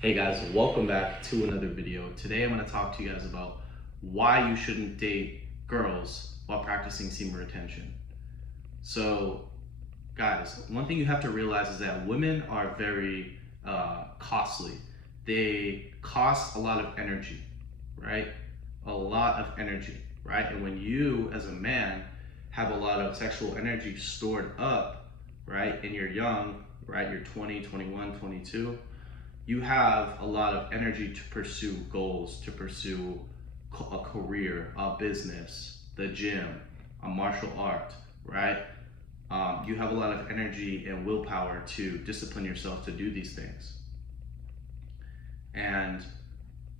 Hey guys, welcome back to another video. Today I'm going to talk to you guys about why you shouldn't date girls while practicing semen retention. So guys, one thing you have to realize is that women are very costly. They cost a lot of energy, right? A lot of energy, right? And when you as a man have a lot of sexual energy stored up, right, and you're young, right, you're 20, 21, 22, you have a lot of energy to pursue goals, to pursue a career, a business, the gym, a martial art, right? You have a lot of energy and willpower to discipline yourself to do these things. And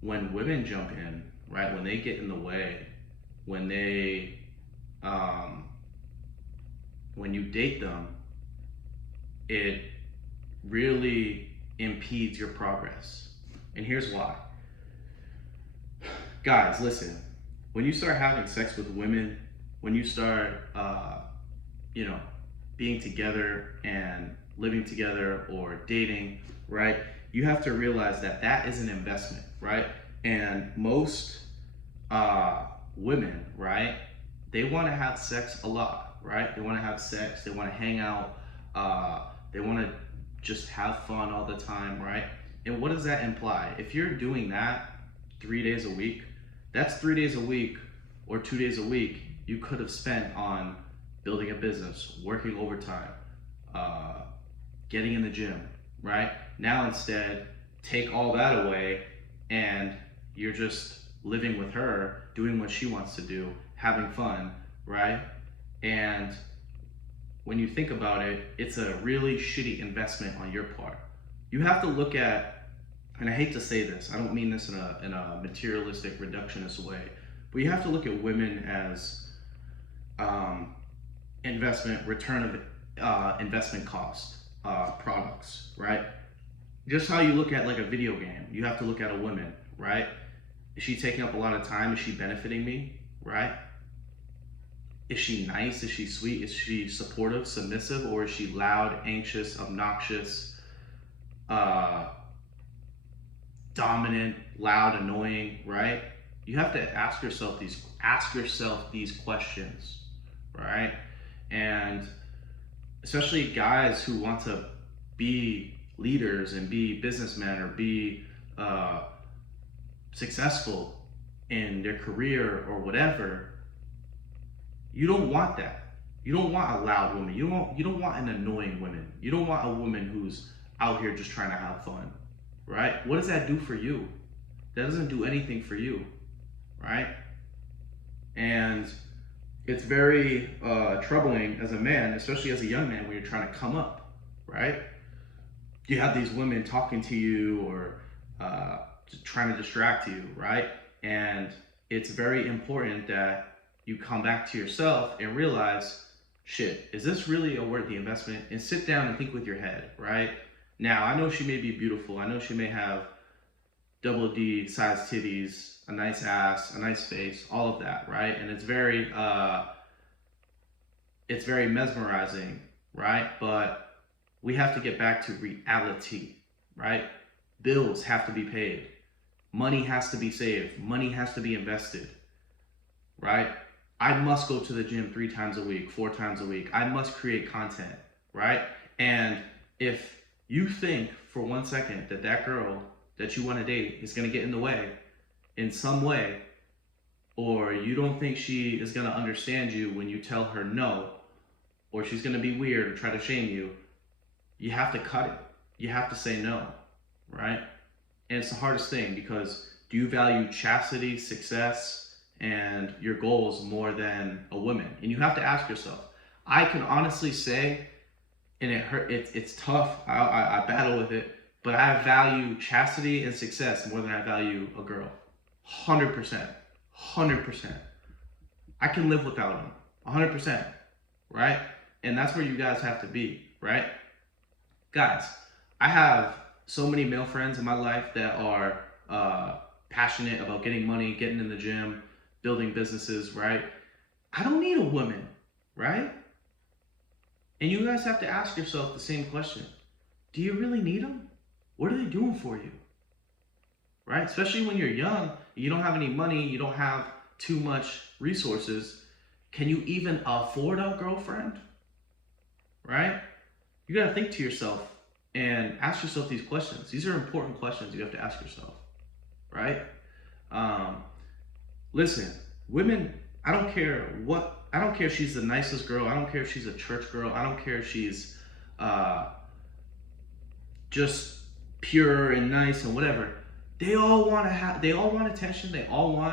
when women jump in, right, when they get in the way, when they, when you date them, it really impedes your progress. And here's why. Guys, listen, when you start having sex with women, when you start, you know, being together and living together or dating, right, you have to realize that that is an investment, right? And most women, right, they want to have sex a lot, right? They want to have sex, they want to hang out, they want to just have fun all the time, right? And what does that imply? If you're doing that 3 days a week, that's 3 days a week or 2 days a week you could have spent on building a business, working overtime, getting in the gym, right? Now instead, take all that away and you're just living with her, doing what she wants to do, having fun, right? And when you think about it, it's a really shitty investment on your part. You have to look at, and I hate to say this, I don't mean this in a materialistic, reductionist way, but you have to look at women as investment, return of investment cost products, right? Just how you look at like a video game, you have to look at a woman, right? Is she taking up a lot of time? Is she benefiting me, right? Is she nice? Is she sweet? Is she supportive, submissive, or is she loud, anxious, obnoxious, dominant, loud, annoying, right? You have to ask yourself these questions, right? And especially guys who want to be leaders and be businessmen or be successful in their career or whatever, you don't want that. You don't want a loud woman. You don't want an annoying woman. You don't want a woman who's out here just trying to have fun, right? What does that do for you? That doesn't do anything for you, right? And it's very troubling as a man, especially as a young man, when you're trying to come up, right? You have these women talking to you or trying to distract you, right? And it's very important that you come back to yourself and realize, shit, is this really a worthy investment? And sit down and think with your head, right? Now, I know she may be beautiful. I know she may have double D size titties, a nice ass, a nice face, all of that, right? And it's very mesmerizing, right? But we have to get back to reality, right? Bills have to be paid. Money has to be saved. Money has to be invested, right? I must go to the gym 3 times a week, 4 times a week. I must create content, right? And if you think for 1 second that that girl that you want to date is going to get in the way in some way, or you don't think she is going to understand you when you tell her no, or she's going to be weird or try to shame you, you have to cut it. You have to say no, right? And it's the hardest thing, because do you value chastity, success, and your goals more than a woman? And you have to ask yourself. I can honestly say, and it's tough, I battle with it, but I value chastity and success more than I value a girl. 100%. 100%. I can live without them. 100%. Right? And that's where you guys have to be, right? Guys, I have so many male friends in my life that are passionate about getting money, getting in the gym, building businesses, right? I don't need a woman, right? And you guys have to ask yourself the same question. Do you really need them? What are they doing for you? right? Especially when you're young, you don't have any money, you don't have too much resources. Can you even afford a girlfriend, right? You got to think to yourself and ask yourself these questions. These are important questions you have to ask yourself, right? Um, Listen, women, I don't care if she's the nicest girl. I don't care if she's a church girl. I don't care if she's uh, just pure and nice and whatever. They all want attention. They want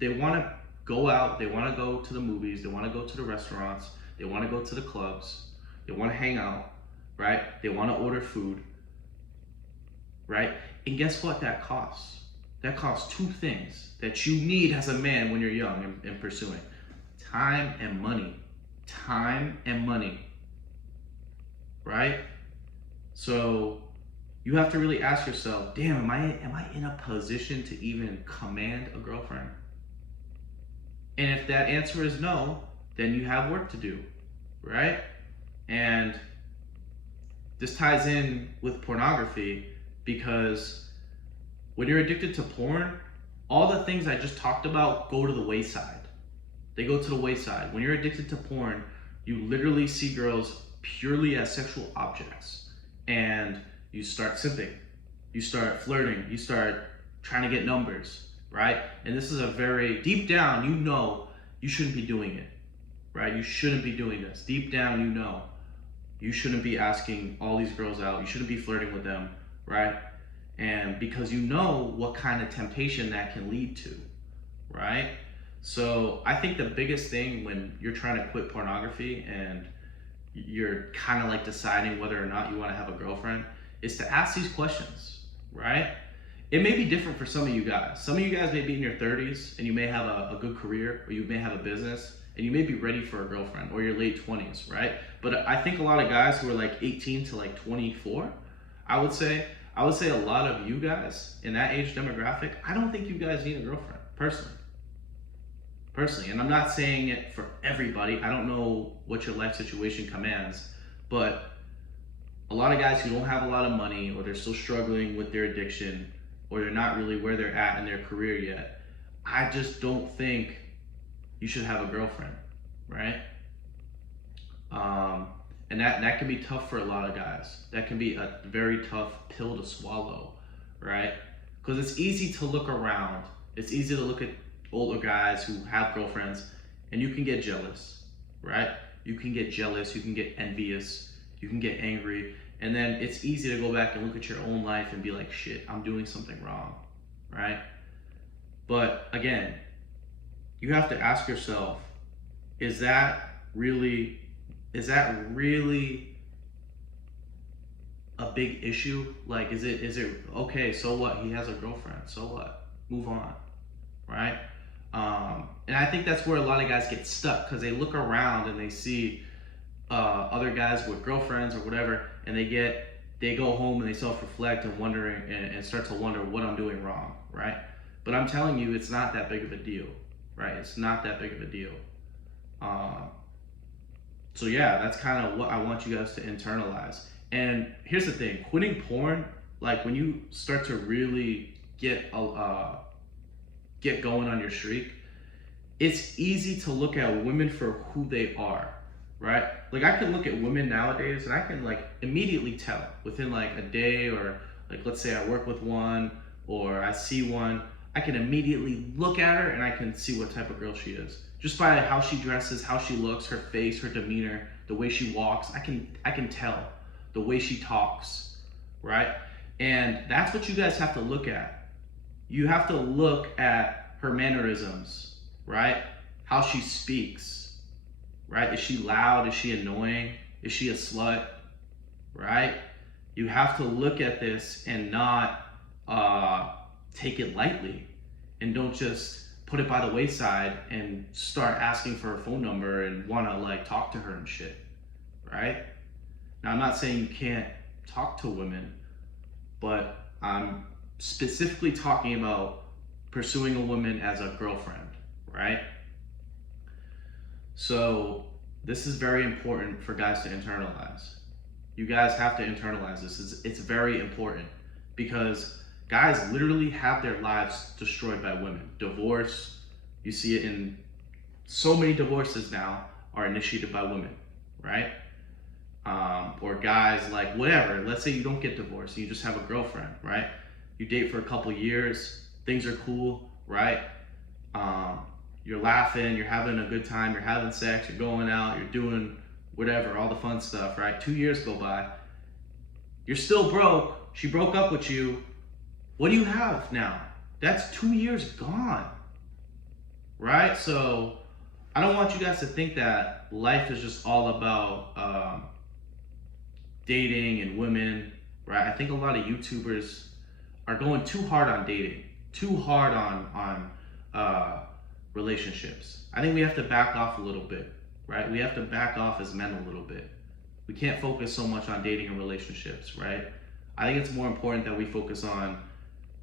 to go out. They want to go to the movies. They want to go to the restaurants. They want to go to the clubs. They want to hang out, right? They want to order food, right? And guess what that costs? That costs two things that you need as a man when you're young and pursuing: time and money. Time and money, right? So you have to really ask yourself, damn, am I in a position to even command a girlfriend? And if that answer is no, then you have work to do, right? And this ties in with pornography because when you're addicted to porn, all the things I just talked about go to the wayside. They go to the wayside. When you're addicted to porn, you literally see girls purely as sexual objects. And you start simping, you start flirting, you start trying to get numbers, right? And this is a very, deep down, you know you shouldn't be doing it, right? You shouldn't be doing this. Deep down, you know you shouldn't be asking all these girls out. You shouldn't be flirting with them, right? And because you know what kind of temptation that can lead to, right? So I think the biggest thing when you're trying to quit pornography and you're kind of like deciding whether or not you want to have a girlfriend is to ask these questions, right? It may be different for some of you guys. Some of you guys may be in your 30s and you may have a good career, or you may have a business and you may be ready for a girlfriend, or your late 20s, right? But I think a lot of guys who are like 18 to like 24, I would say a lot of you guys in that age demographic, I don't think you guys need a girlfriend, personally. And I'm not saying it for everybody. I don't know what your life situation commands, but a lot of guys who don't have a lot of money, or they're still struggling with their addiction, or they're not really where they're at in their career yet, I just don't think you should have a girlfriend, right? And that can be tough for a lot of guys. That can be a very tough pill to swallow, right? Because it's easy to look around. It's easy to look at older guys who have girlfriends, and you can get jealous, right? You can get jealous, you can get envious, you can get angry, and then it's easy to go back and look at your own life and be like, shit, I'm doing something wrong, right? But again, you have to ask yourself, is that really a big issue? Like, is it okay, so what? He has a girlfriend, so what? Move on, right? And I think that's where a lot of guys get stuck, because they look around and they see other guys with girlfriends or whatever, and they go home and they self-reflect and and start to wonder what I'm doing wrong, right? But I'm telling you, it's not that big of a deal, right? It's not that big of a deal. So yeah, that's kind of what I want you guys to internalize. And here's the thing: quitting porn, like when you start to really get going on your streak, it's easy to look at women for who they are, right? Like I can look at women nowadays and I can like immediately tell within like a day, or like let's say I work with one or I see one, I can immediately look at her and I can see what type of girl she is. Just by how she dresses, how she looks, her face, her demeanor, the way she walks, I can tell. The way she talks, right? And that's what you guys have to look at. You have to look at her mannerisms, right? How she speaks, right? Is she loud? Is she annoying? Is she a slut, right? You have to look at this and not take it lightly, and don't just put it by the wayside and start asking for her phone number and want to like talk to her and shit, right? Now, I'm not saying you can't talk to women, but I'm specifically talking about pursuing a woman as a girlfriend, right? So this is very important for guys to internalize. You guys have to internalize this. It's very important, because Guys literally have their lives destroyed by women. Divorce, you see it in so many divorces now are initiated by women, right? Or guys, like whatever. Let's say you don't get divorced, you just have a girlfriend, right? You date for a couple years, things are cool, right? You're laughing, you're having a good time, you're having sex, you're going out, you're doing whatever, all the fun stuff, right? 2 years go by, you're still broke. She broke up with you. What do you have now? That's 2 years gone, right? So I don't want you guys to think that life is just all about dating and women, right? I think a lot of YouTubers are going too hard on dating, too hard on relationships. I think we have to back off a little bit, right? We have to back off as men a little bit. We can't focus so much on dating and relationships, right? I think it's more important that we focus on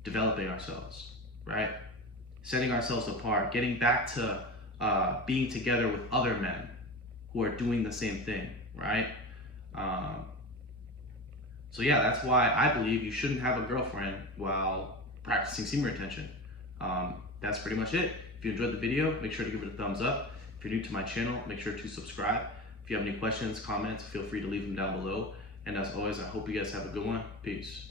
developing ourselves, right? Setting ourselves apart, getting back to being together with other men who are doing the same thing, right? So yeah, that's why I believe you shouldn't have a girlfriend while practicing semen retention. That's pretty much it. If you enjoyed the video, make sure to give it a thumbs up. If you're new to my channel, make sure to subscribe. If you have any questions, comments, feel free to leave them down below. And as always, I hope you guys have a good one. Peace.